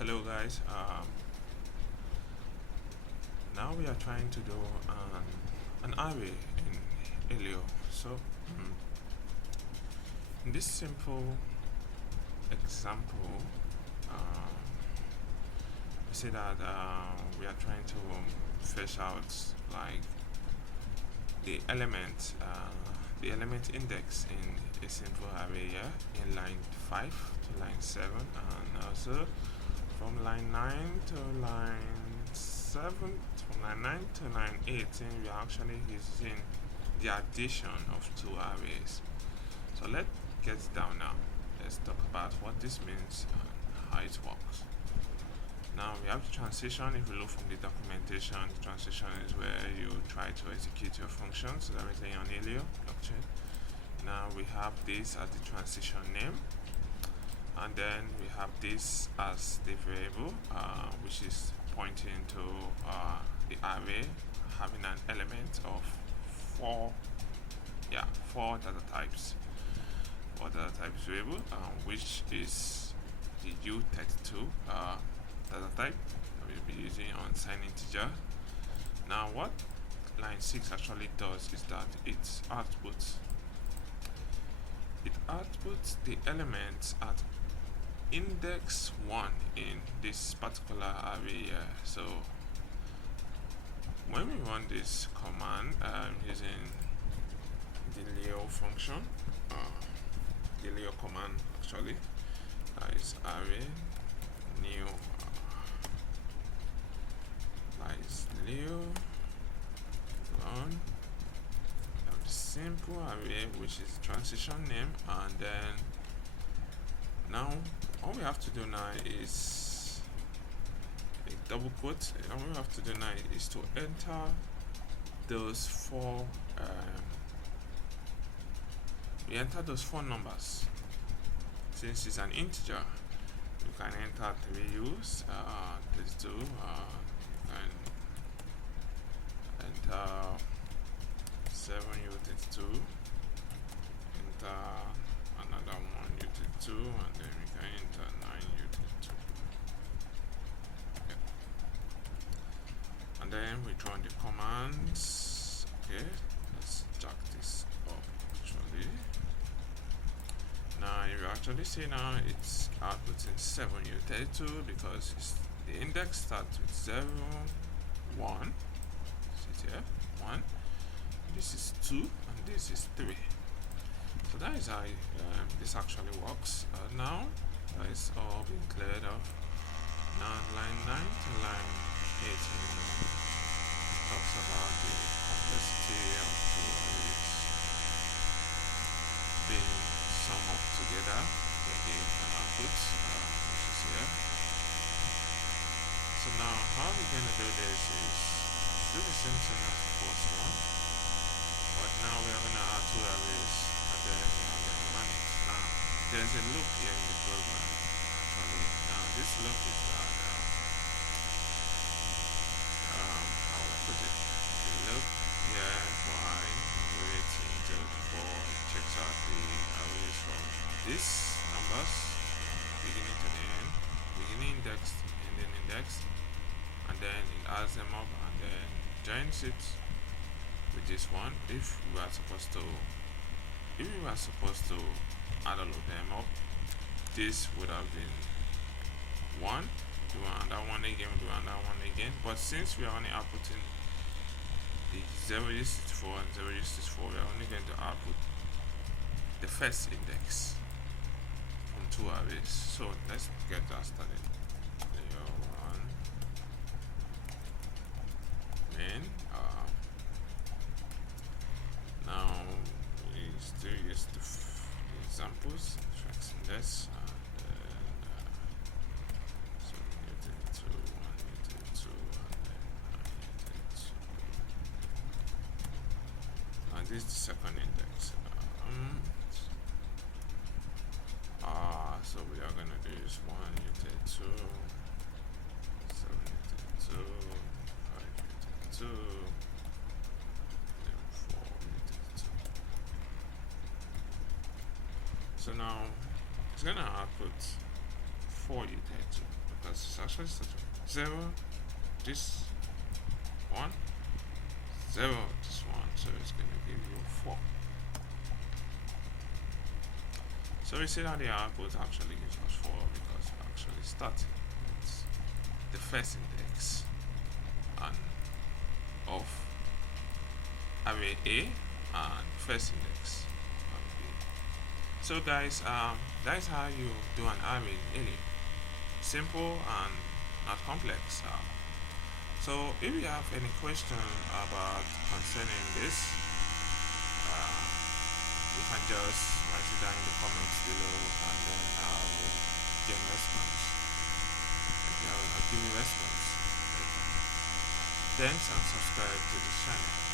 Hello guys, now we are trying to do an array in Aleo. So in this simple example, we say that we are trying to fetch out like the element index in a simple array here in line 5 to line 7, and also from line 9 to line 7 to line 9 to line 18 we are actually using the addition of two arrays. So let's get down now. Let's talk about what this means and how it works. Now we have the transition. If you look from the documentation, the transition is where you try to execute your functions directly on Aleo blockchain. Now we have this as the transition name, and then we have this as the variable, which is pointing to the array having an element of four data types. Four data types variable, which is the U32 data type that we'll be using on signed integer. Now what line 6 actually does is that it outputs the elements at index 1 in this particular array here. So when we run this command using the Aleo function, the Aleo command actually is array new is Aleo run a simple array, which is transition name, and then now all we have to do now is a double quote. All we have to do now is to enter those four numbers. Since it's an integer, you can enter 3 U's, 32, and enter 7U32, enter another 1U32, and then we can enter 9U32. Okay. And then we run the commands. Okay, let's jack this up actually. Now you actually see now it's outputting 7U32 because the index starts with 0, 1. See here, 1. This is 2, and this is 3. So that is how this actually works. Now that is all been cleared off. Now line 9 to line 18 talks about the complexity of two arrays being summed up together to give an output, which is here. So now how we're going to do this is do the same thing as the first one, but now we are going to add two arrays, and then we are going to run it. Now there's a loop here in the program actually. Now this loop is that how will I put it? The loop here while waiting till before it checks out the arrays from these numbers beginning to the end, beginning index, ending index, and then it adds them up and then joins it with this one. If we were supposed to add all of them up, this would have been 1, do another one again, do another one again. But since we are only outputting the 0U64 and 0U64, we are only going to output the first index from two arrays. So let's get that started. Main. Now we still use the examples, tracks in this, and then so U32, 1U32, and then 9U32. And this is the second index. So we are gonna do is 1U32, 7U32, 5U32, and 4U32. So now it's gonna output 4U32 because it's actually starting 0 this 1 0 this 1, so it's going to give you 4. So we see that the output actually gives us 4 because we're actually starting with the first index and of array A and first index of B. So guys, that is how you do an array in Aleo. Simple and not complex. So if you have any question about concerning this, you can just write it down in the comments below, and then I will give a response. I'll give you a response later. Thanks, and subscribe to this channel.